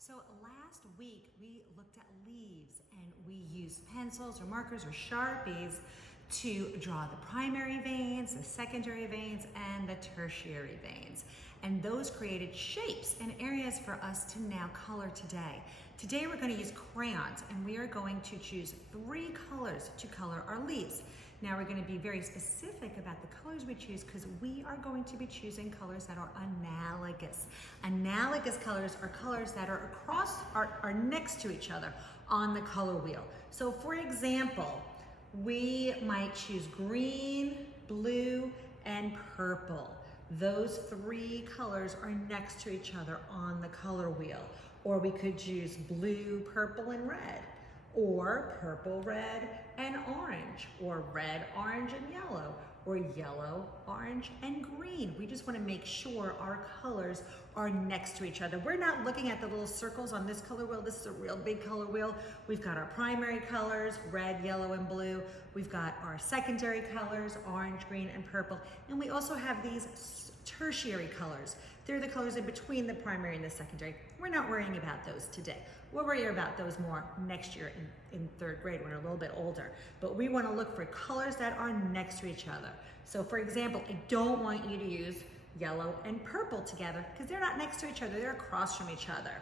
So last week we looked at leaves and we used pencils or markers or Sharpies to draw the primary veins, the secondary veins, and the tertiary veins. And those created shapes and areas for us to now color today. Today we're going to use crayons and we are going to choose 3 colors to color our leaves. Now we're going to be very specific about the colors we choose because we are going to be choosing colors that are analogous. Analogous colors are colors that are are next to each other on the color wheel. So for example, we might choose green, blue, and purple. Those 3 colors are next to each other on the color wheel. Or we could choose blue, purple, and red. Or purple, red, and orange. Or red, orange, and yellow. Or yellow, orange, and green. We just want to make sure our colors are next to each other. We're not looking at the little circles on this color wheel. This is a real big color wheel. We've got our primary colors, red, yellow, and blue. We've got our secondary colors, orange, green, and purple. And we also have these tertiary colors. They're the colors in between the primary and the secondary. We're not worrying about those today. We'll worry about those more next year in 3rd grade when we're a little bit older. But we want to look for colors that are next to each other. So for example, I don't want you to use yellow and purple together because they're not next to each other, they're across from each other.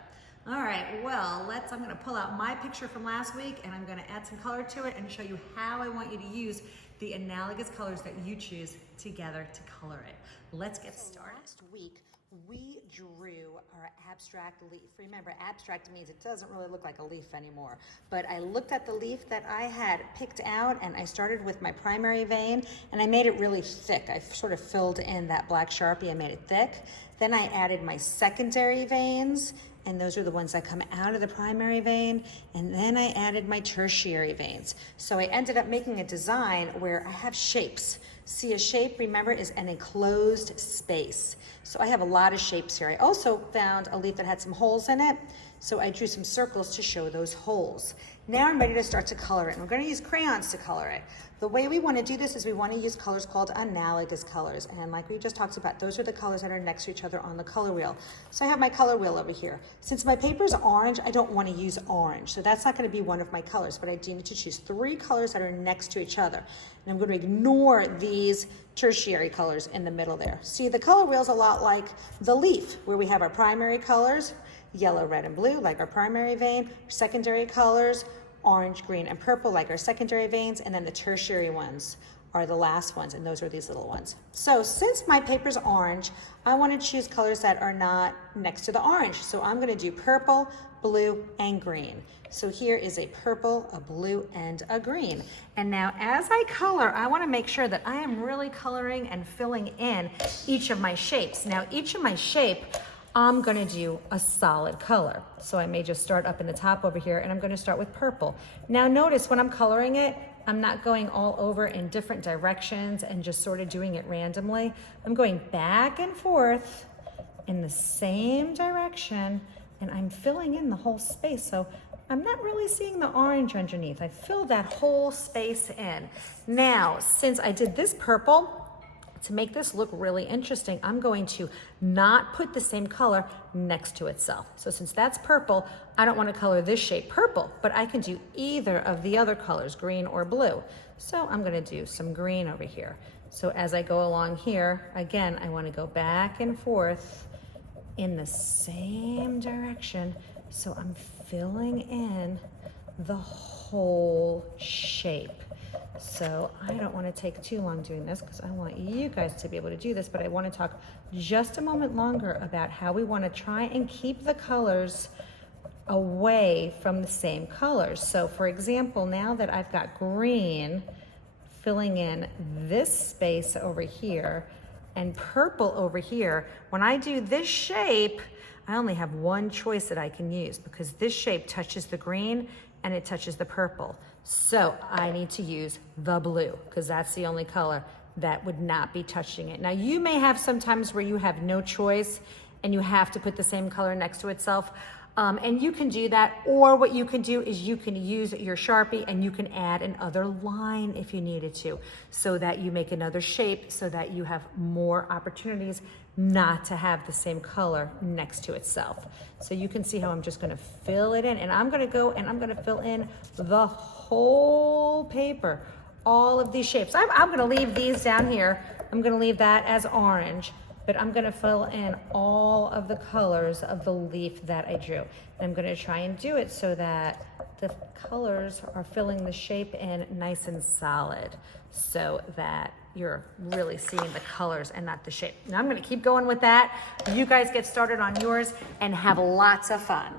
All right, well, I'm gonna pull out my picture from last week and I'm gonna add some color to it and show you how I want you to use the analogous colors that you choose together to color it. Let's get started. Last week, we drew our abstract leaf. Remember, abstract means it doesn't really look like a leaf anymore. But I looked at the leaf that I had picked out and I started with my primary vein and I made it really thick. I sort of filled in that black Sharpie and made it thick. Then I added my secondary veins, and those are the ones that come out of the primary vein. And then I added my tertiary veins. So I ended up making a design where I have shapes. See, a shape, remember, is an enclosed space. So I have a lot of shapes here. I also found a leaf that had some holes in it. So I drew some circles to show those holes. Now I'm ready to start to color it. And we're going to use crayons to color it. The way we want to do this is we want to use colors called analogous colors. And like we just talked about, those are the colors that are next to each other on the color wheel. So I have my color wheel over here. Since my paper is orange, I don't want to use orange. So that's not going to be one of my colors, but I do need to choose 3 colors that are next to each other. And I'm going to ignore these tertiary colors in the middle there. See, the color wheel is a lot like the leaf, where we have our primary colors, yellow, red, and blue, like our primary vein, secondary colors, orange, green, and purple, like our secondary veins, and then the tertiary ones are the last ones, and those are these little ones. So since my paper's orange, I want to choose colors that are not next to the orange. So I'm going to do purple, blue, and green. So here is a purple, a blue, and a green. And now as I color, I want to make sure that I am really coloring and filling in each of my shapes. Now each of my shape, I'm going to do a solid color. So I may just start up in the top over here, and I'm going to start with purple. Now notice when I'm coloring it, I'm not going all over in different directions and just sort of doing it randomly. I'm going back and forth in the same direction, and I'm filling in the whole space. So I'm not really seeing the orange underneath. I filled that whole space in. Now, since I did this purple, to make this look really interesting, I'm going to not put the same color next to itself. So since that's purple, I don't want to color this shape purple, but I can do either of the other colors, green or blue. So I'm going to do some green over here. So as I go along here, again, I want to go back and forth in the same direction. So I'm filling in the whole shape. So I don't want to take too long doing this because I want you guys to be able to do this, but I want to talk just a moment longer about how we want to try and keep the colors away from the same colors. So for example, now that I've got green filling in this space over here and purple over here, when I do this shape, I only have one choice that I can use because this shape touches the green and it touches the purple. So I need to use the blue because that's the only color that would not be touching it. Now you may have sometimes where you have no choice and you have to put the same color next to itself. And you can do that, or what you can do is you can use your Sharpie and you can add another line if you needed to, so that you make another shape so that you have more opportunities not to have the same color next to itself. So you can see how I'm just gonna fill it in, and I'm gonna go and I'm gonna fill in the whole paper, all of these shapes. I'm gonna leave these down here. I'm gonna leave that as orange, but I'm gonna fill in all of the colors of the leaf that I drew. And I'm gonna try and do it so that the colors are filling the shape in nice and solid, so that you're really seeing the colors and not the shape. Now I'm gonna keep going with that. You guys get started on yours and have lots of fun.